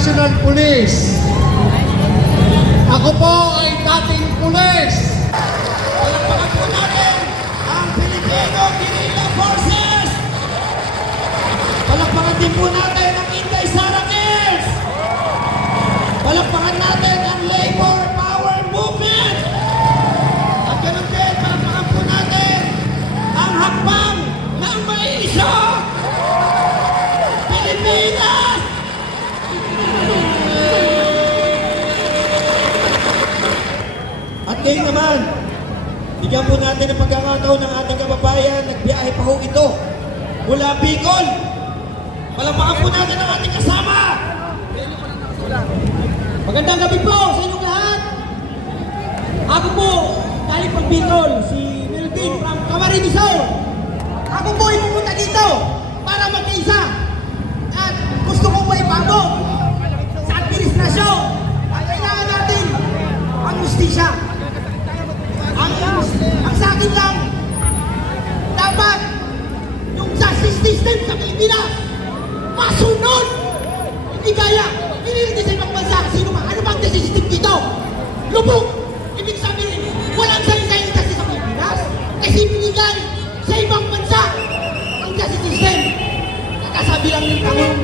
National Police. Ako po ay dating pulis. Palakpakan po natin ang Filipino Guerrilla Forces! Palakpakan din po natin ang Inday Sara Ngayon naman, bigyan po natin ng pagkakataon ng ating kababayan, nagbiyahe pa ho ito mula Bicol. Palakpakan po natin ang ating kasama. Magandang gabi po sa inyong lahat. Ako po, galing pang Bicol, si Melvin from Camarines Ako po ay pumunta dito para magkaisa. Lubog! Ibig sabihin, walang saling-saling justice sa Pilipinas kasi binigay sa ibang bansa ang justice system. Nakasabi lang ng Pangulong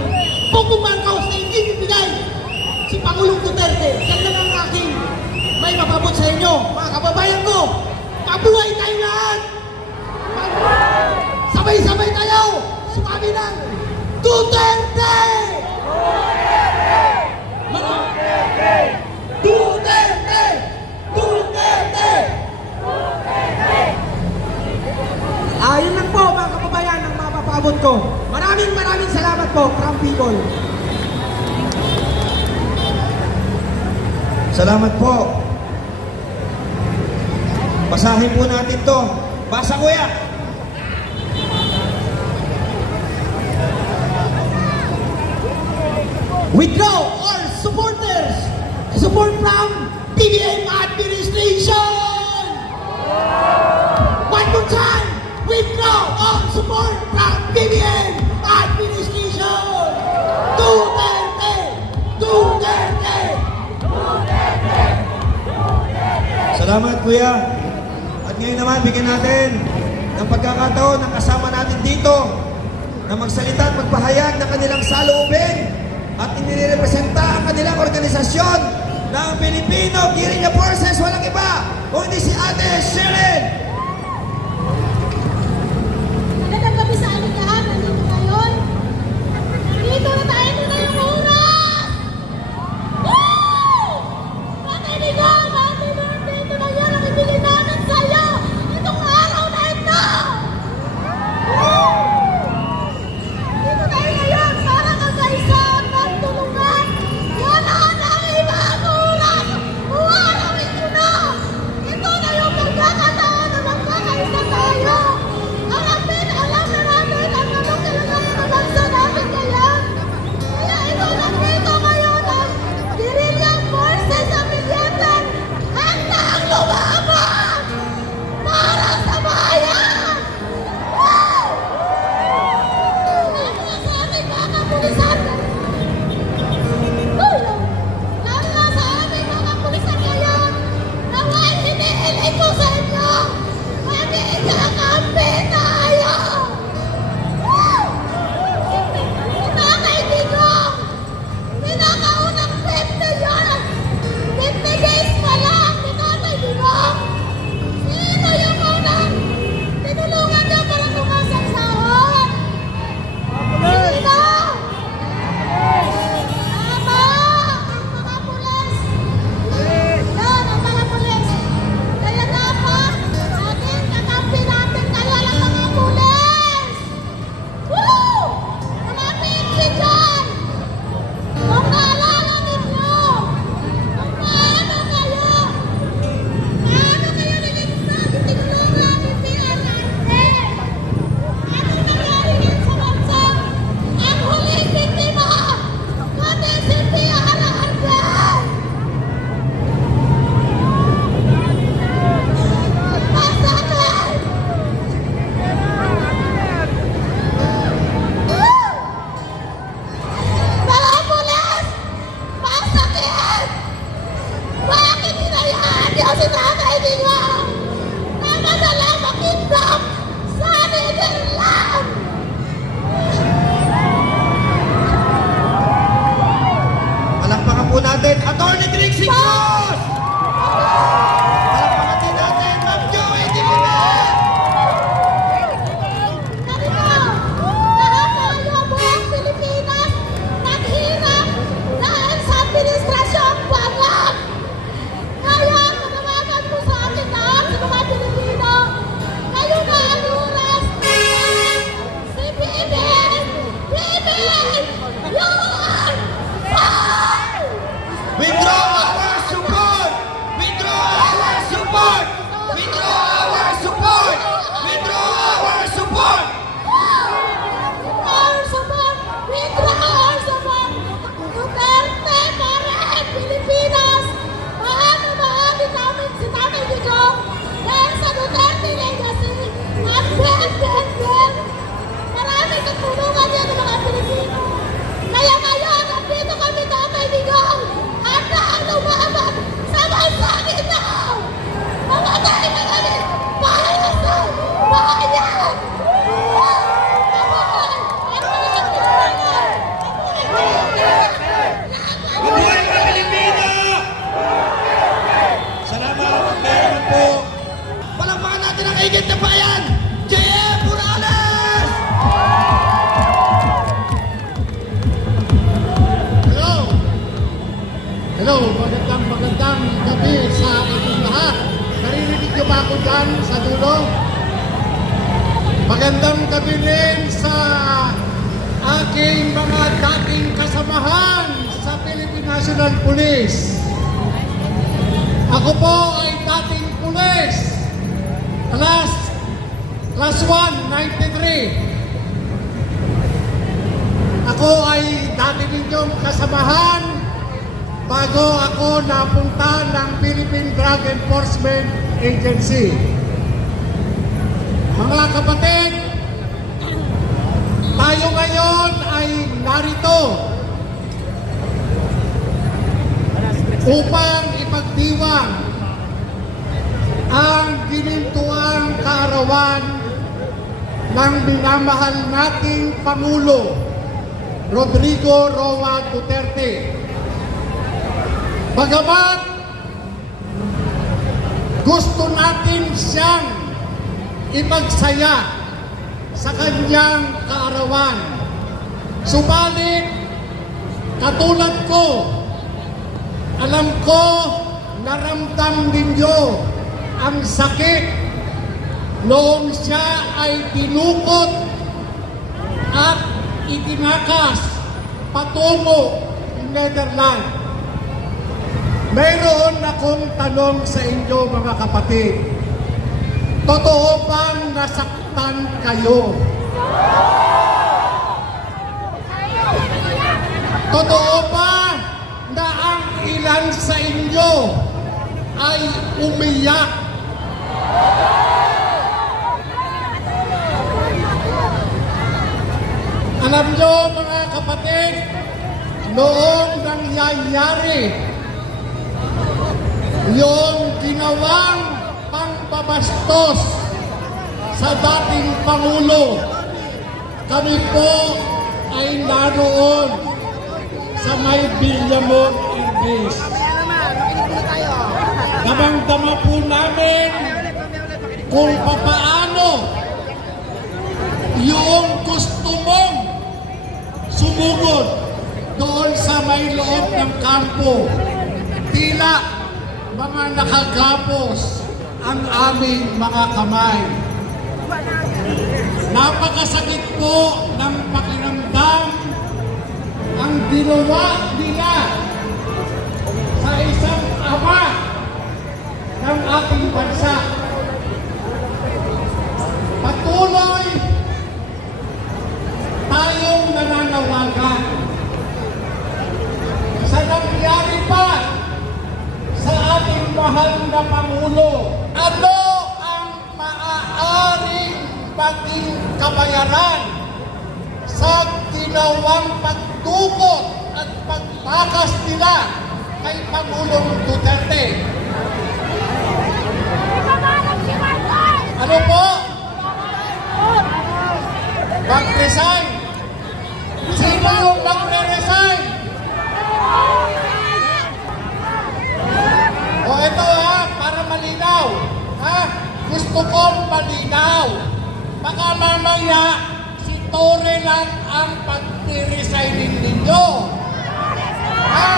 Bongbong Marcos na hindi bibigay si Pangulong Duterte. Yan lang ang aking may mapabot sa inyo, mga kababayan ko. Mabuhay tayo lahat! Sabay-sabay tayo! Sumabi ng Duterte! Duterte! Duterte! Duterte! Ah, yun lang po mga kababayan ang mapapabot ko. Maraming maraming salamat po from people. Salamat po. Basahin po natin to. Basa kuya. Withdraw all supporters. Support from PBM Salamat kuya. At ngayon naman, bigyan natin ng pagkakataon ng kasama natin dito na magsalita at magpahayag ng kanilang saloobin at inirepresenta ang kanilang organisasyon ng Filipino Guerrilla Forces. Walang iba, kundi si Ate Sherilyn. kasi nanay ninyo na madala makidnap sa Netherlands. Palakpakan po natin, Attorney Trixie Cross! Hello, magandang magandang gabi sa inyong lahat. Narinig niyo ba ako dyan sa dulo? Magandang gabi rin sa aking mga dating kasamahan sa Philippine National Police. Ako po ay dating pulis. Class, class 1, 93. Ako ay dati ninyong kasamahan bago ako napunta ng Philippine Drug Enforcement Agency. Mga kapatid, tayo ngayon ay narito upang ipagdiwang ang ginintuang kaarawan ng minamahal nating Pangulo, Rodrigo Roa Duterte. Bagamat gusto natin siyang ipagsaya sa kanyang kaarawan. Subalit, katulad ko, alam ko, naramdam ninyo ang sakit noong siya ay tinukot at itinakas patungo Netherlands. Mayroon akong tanong sa inyo mga kapatid. Totoo bang nasaktan kayo? Totoo ba na ang ilan sa inyo ay umiyak? Alam nyo mga kapatid, noong nangyayari yung ginawang pangpabastos sa dating Pangulo, kami po ay naroon sa may Villamor Airbase. Damang-dama po namin kung papaano yung gusto mong sumugod doon sa may loob ng kampo. Tila mga nakagapos ang aming mga kamay. Napakasakit po ng pakiramdam ang ginawa nila sa isang ama ng ating bansa. Patuloy tayong nananawagan sa nangyari pa mahal na Pangulo. Ano ang maaaring maging kabayaran sa ginawang pagtukot at pagtakas nila kay Pangulong Duterte? Ano po? Mag-resign? Sino yung magre-resign? O ito ha, para malinaw. Ha? Gusto kong malinaw. Baka mamaya, si Tore lang ang pag-resignin ninyo. Ha?